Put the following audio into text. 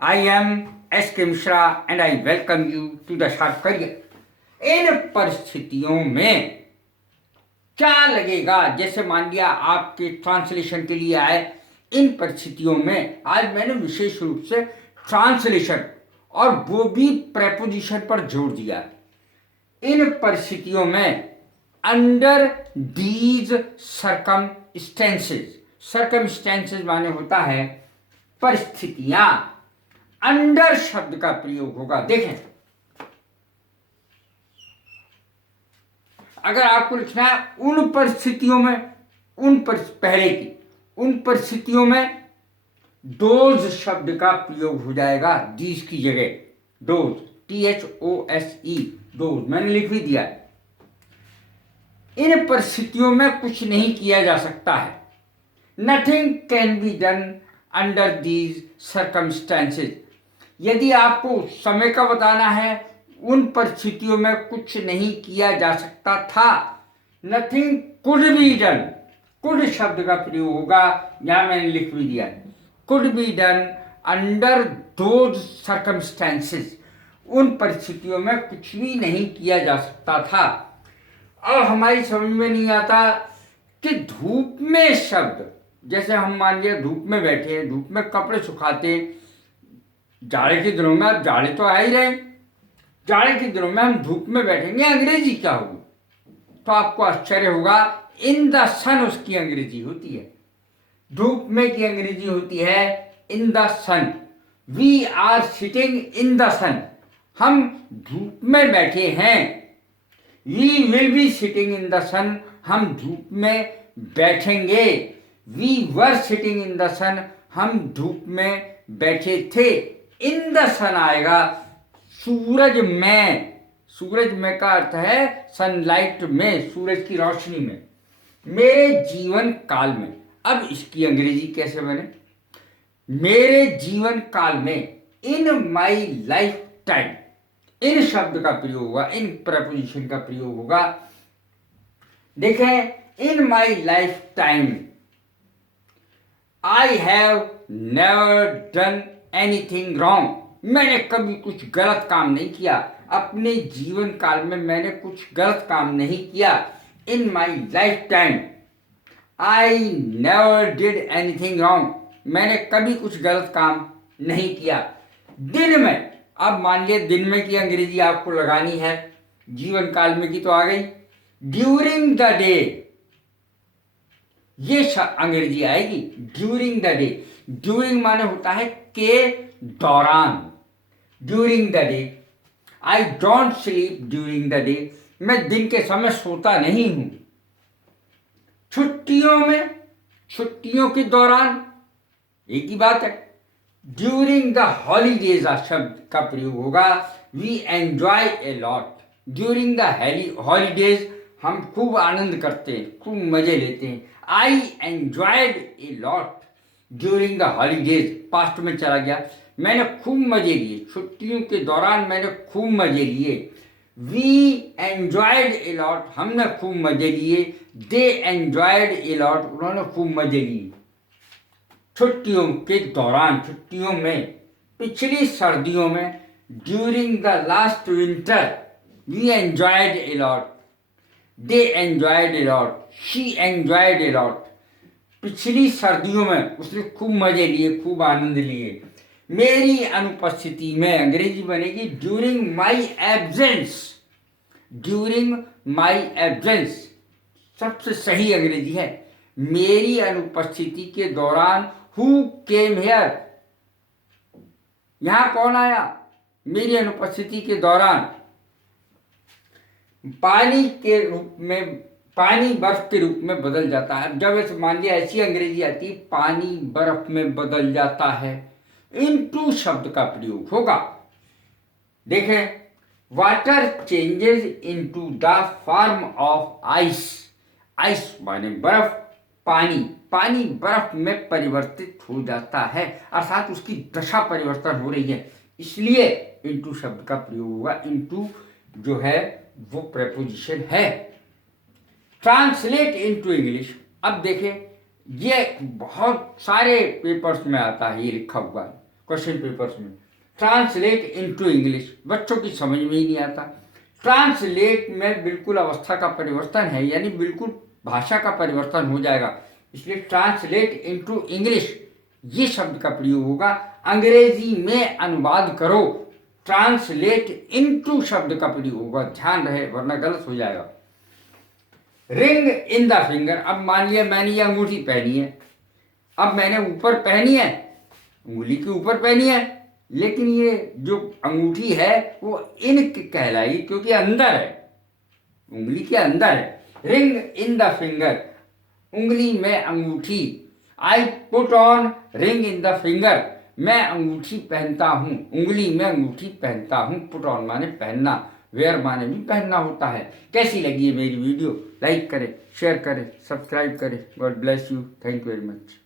I am S.K. Mishra and I welcome you to the Sharp Career. इन परिस्थितियों में क्या लगेगा, जैसे मान लिया आपके ट्रांसलेशन के लिए आए, इन परिस्थितियों में आज मैंने विशेष रूप से ट्रांसलेशन और वो भी प्रेपोजिशन पर जोर दिया। इन परिस्थितियों में अंडर दीज सर्कमस्टेंसेस माने होता है परिस्थितियां। अंडर शब्द का प्रयोग होगा। देखें, अगर आपको लिखना है उन परिस्थितियों में, पहले की उन परिस्थितियों में डोज शब्द का प्रयोग हो जाएगा दीज की जगह। डोज, THOSE, डोज मैंने लिख भी दिया है। इन परिस्थितियों में कुछ नहीं किया जा सकता है। Nothing can be done under these circumstances. यदि आपको समय का बताना है, उन परिस्थितियों में कुछ नहीं किया जा सकता था। Nothing could be done, could शब्द का प्रयोग होगा, यहां मैंने लिख भी दिया, could be done under those circumstances. उन परिस्थितियों में कुछ भी नहीं किया जा सकता था। अब हमारी समझ में नहीं आता कि धूप में शब्द, जैसे हम मान लिया धूप में बैठे हैं, धूप में कपड़े सुखाते, जाड़े के दिनों में, अब जाड़े तो आ ही रहे, जाड़े के दिनों में हम धूप में बैठेंगे, अंग्रेजी क्या होगी? तो आपको आश्चर्य होगा, इन द सन उसकी अंग्रेजी होती है। धूप में की अंग्रेजी होती है in the sun. We are sitting in the sun, हम धूप में बैठे हैं। We will be sitting in the sun, हम धूप में बैठेंगे। We were sitting in the sun, हम धूप में बैठे थे। इन द सन आएगा सूरज में। सूरज में का अर्थ है सनलाइट में, सूरज की रोशनी में। मेरे जीवन काल में, अब इसकी अंग्रेजी कैसे बने? मेरे जीवन काल में, इन माई लाइफ टाइम, इन शब्द का प्रयोग होगा, इन प्रपोजिशन का प्रयोग होगा। देखें, in my lifetime I have never done anything wrong. मैंने कभी कुछ गलत काम नहीं किया। अपने जीवन काल में मैंने कुछ गलत काम नहीं किया। In my lifetime I never did anything wrong, मैंने कभी कुछ गलत काम नहीं किया। दिन में, अब मान लिया दिन में की अंग्रेजी आपको लगानी है, जीवन काल में की तो आ गई। ड्यूरिंग द डे, ये अंग्रेजी आएगी ड्यूरिंग द डे। ड्यूरिंग माने होता है के दौरान। During the day, I don't sleep during the day, मैं दिन के समय सोता नहीं हूं। छुट्टियों में, छुट्टियों के दौरान, एक ही बात है। ड्यूरिंग द हॉलीडेज शब्द का प्रयोग होगा। We enjoy a lot. During the holidays हम खूब आनंद करते हैं, खूब मजे लेते हैं। I enjoyed a lot during the holidays, past में चला गया, मैंने खूब मजे लिए। छुट्टियों के दौरान मैंने खूब मजे लिए। वी एंजॉयड ए लॉट, हमने खूब मजे लिए। दे एंजॉयड ए लॉट, उन्होंने खूब मजे लिए। छुट्टियों के दौरान, छुट्टियों में, पिछली सर्दियों में, during the last winter we enjoyed a lot, they enjoyed a lot, she enjoyed a lot. पिछली सर्दियों में उसने खूब मजे लिए, खूब आनंद लिए। मेरी अनुपस्थिति में अंग्रेजी बनेगी during my absence. During my absence सबसे सही अंग्रेजी है। मेरी अनुपस्थिति के दौरान, हु केम हियर, यहां कौन आया? मेरी अनुपस्थिति के दौरान। पानी के रूप में, पानी बर्फ के रूप में बदल जाता है। जब ऐसे मान लिया ऐसी अंग्रेजी आती है पानी बर्फ में बदल जाता है, इनटू शब्द का प्रयोग होगा। देखें, water changes into the form of ice. Ice माने बर्फ, पानी, पानी बर्फ में परिवर्तित हो जाता है, अर्थात उसकी दशा परिवर्तन हो रही है, इसलिए इनटू शब्द का प्रयोग होगा। इनटू जो है वो प्रेपोजिशन है। ट्रांसलेट इनटू इंग्लिश, अब देखें, ये बहुत सारे पेपर्स में आता है, ये लिखा हुआ है। क्वेश्चन पेपर्स में। ट्रांसलेट इनटू इंग्लिश, बच्चों की समझ में ही नहीं आता। ट्रांसलेट में बिल्कुल अवस्था का परिवर्तन है, यानी बिल्कुल भाषा का परिवर्तन हो जाएगा, इसलिए ट्रांसलेट इनटू इंग्लिश ये शब्द का प्रयोग होगा। अंग्रेजी में अनुवाद करो, ट्रांसलेट इनटू शब्द का प्रयोग होगा, ध्यान रहे वरना गलत हो जाएगा। रिंग इन द फिंगर, अब मान लिया मैंने ये अंगूठी पहनी है, अब मैंने ऊपर पहनी है, उंगली के ऊपर पहनी है, लेकिन ये जो अंगूठी है वो इन कहलाई क्योंकि अंदर है, उंगली के अंदर है। रिंग इन द फिंगर, उंगली में अंगूठी। I put on ring in the finger, मैं अंगूठी पहनता हूँ, उंगली में अंगूठी पहनता हूँ। पुट ऑन माने पहनना, वेयर माने भी पहनना होता है। कैसी लगी है मेरी वीडियो? लाइक करें, शेयर करें, सब्सक्राइब करें। God bless you, thank you very much.